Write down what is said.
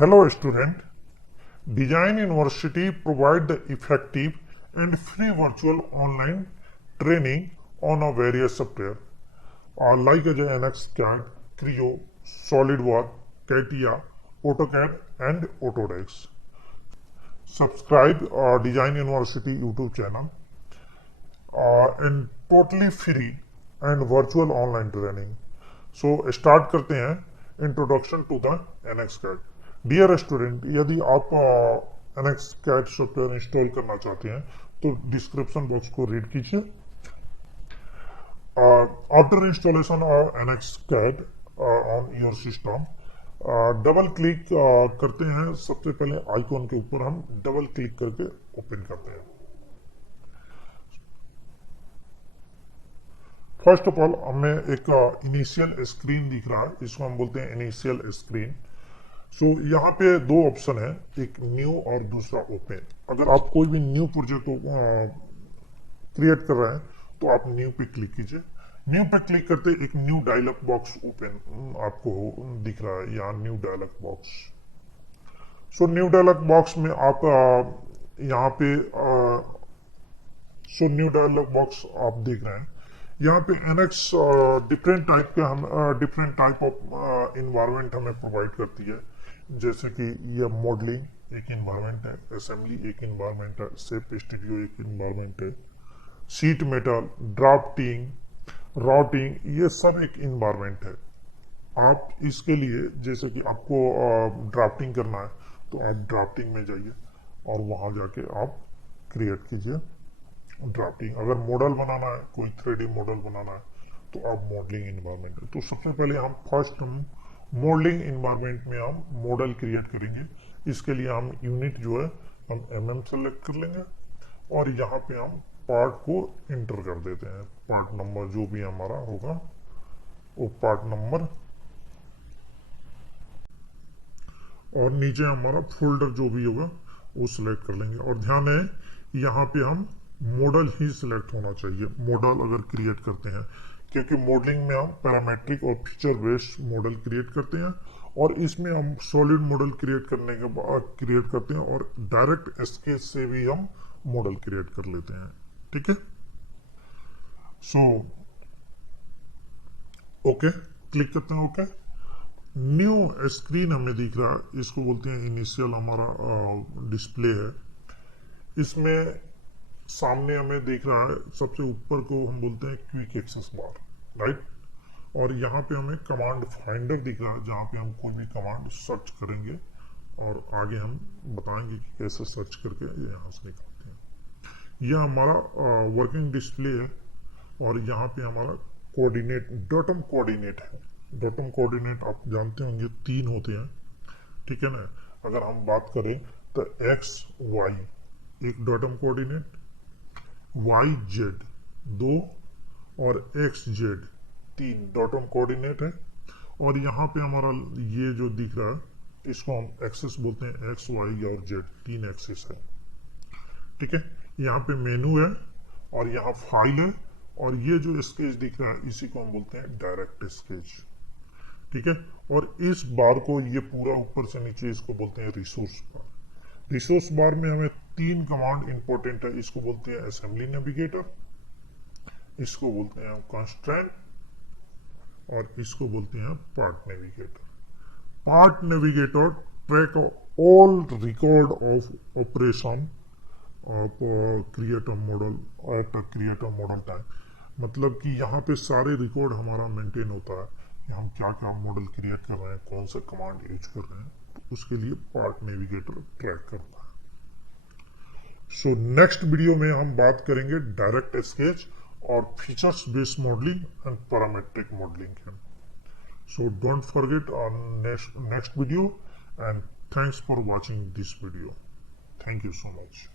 Hello student, Design University provide the effective and free virtual online training on a various software like as NX-CAD, Creo, SolidWorks, CATIA, AutoCAD and Autodesk. Subscribe Design University YouTube channel and totally free and virtual online training. So start करते हैं introduction to the NX-CAD. Dear student, यदि आप NX-CAD software install करना चाहते हैं तो description box को read कीजिए. After installation of NX-CAD on your system, double click करते हैं. सबसे पहले आइकॉन के ऊपर हम डबल क्लिक करके ओपन करते हैं. फर्स्ट ऑफ ऑल हमें एक इनिशियल स्क्रीन दिख रहा है, इसको हम बोलते हैं इनिशियल स्क्रीन. सो यहाँ पे दो ऑप्शन है, एक न्यू और दूसरा ओपन. अगर आप कोई भी न्यू प्रोजेक्ट क्रिएट कर रहे हैं तो आप न्यू पे क्लिक कीजिए. न्यू पे क्लिक करते एक न्यू डायलॉग बॉक्स ओपन आपको दिख रहा है, यहाँ new dialog box. So new dialog box में आप यहाँ पे न्यू डायलॉग बॉक्स आप देख रहे हैं. यहाँ पे NX डिफरेंट टाइप के हम डिफरेंट टाइप ऑफ इन्वायरमेंट हमें प्रोवाइड करती है. जैसे कि ये मॉडलिंग एक इन्वायरमेंट है, असेंबली एक इन्वायरमेंट है, शेप स्टूडियो एक इन्वायरमेंट है, शीट मेटल, ड्राफ्टिंग, राउटिंग, ये सब एक इन्वायरमेंट है. आप इसके लिए जैसे कि आपको ड्राफ्टिंग करना है तो आप ड्राफ्टिंग में जाइए और वहाँ जाके आप क्रिएट कीजिए ड्राफ्टिंग. अगर मॉडल बनाना है, कोई 3D मॉडल बनाना है तो आप मॉडलिंग इन्वायरमेंट है. तो सबसे पहले हम मॉडलिंग इन्वायरमेंट में हम मॉडल क्रिएट करेंगे. इसके लिए हम यूनिट जो है हम MM सेलेक्ट कर लेंगे और यहाँ पे हम पार्ट को इंटर कर देते हैं. पार्ट नंबर जो भी हमारा होगा वो पार्ट नंबर, और नीचे हमारा फोल्डर जो भी होगा वो सिलेक्ट कर लेंगे. और ध्यान है यहाँ पे हम मॉडल ही सिलेक्ट होना चाहिए मॉडल अगर क्रिएट करते हैं, क्योंकि मॉडलिंग में हम पैरामेट्रिक और फीचर बेस्ड मॉडल क्रिएट करते हैं और इसमें हम सॉलिड मॉडल क्रिएट करने के बाद क्रिएट करते हैं और डायरेक्ट स्केच से भी हम मॉडल क्रिएट कर लेते हैं. ठीक है. सो ओके क्लिक करते हैं. ओके, न्यू स्क्रीन हमें दिख रहा है, इसको बोलते हैं इनिशियल हमारा डिस्प्ले है. इसमें सामने हमें दिख रहा है सबसे ऊपर को हम बोलते हैं क्विक एक्सेस बार, राइट. और यहाँ पे हमें कमांड फाइंडर दिख रहा है जहाँ पे हम कोई भी कमांड सर्च करेंगे और आगे हम बताएंगे कि कैसे सर्च करके यहाँ से निकालते हैं. यह हमारा वर्किंग डिस्प्ले है और यहाँ पे हमारा कोऑर्डिनेट डॉटम कोऑर्डिनेट है. डॉटम कोऑर्डिनेट आप जानते होंगे 3 होते हैं, ठीक है ना. अगर हम बात करें तो XY एक डॉटम कोऑर्डिनेट, YZ 2 और XZ 3 डॉटम कोऑर्डिनेट है. और यहाँ पे हमारा ये जो दिख रहा है इसको हम एक्सेस बोलते हैं. X, Y और Z 3 एक्सेस है. ठीक है. यहाँ पे मेनू है और यहाँ फाइल है और ये जो स्केच दिख रहा है इसी को हम बोलते हैं डायरेक्ट स्केच. ठीक है. और इस बार को ये पूरा ऊपर से नीचे इसको बोलते हैं रिसोर्स बार. रिसोर्स बार में हमें 3 कमांड इंपॉर्टेंट है. इसको बोलते हैं असेंबली नेविगेटर, इसको बोलते हैं कंस्ट्रेंट और इसको बोलते हैं part navigator. Part navigator track all record of operation of create a model at create a model time. मतलब कि यहाँ पे सारे रिकॉर्ड हमारा मेंटेन होता है कि हम क्या क्या मॉडल क्रिएट कर रहे हैं, कौन सा कमांड यूज कर रहे हैं. तो उसके लिए पार्ट नेविगेटर ट्रैक करता है. सो नेक्स्ट वीडियो में हम बात करेंगे डायरेक्ट स्केच और features based modelling and parametric modelling. So don't forget on next video and thanks for watching this video. Thank you so much.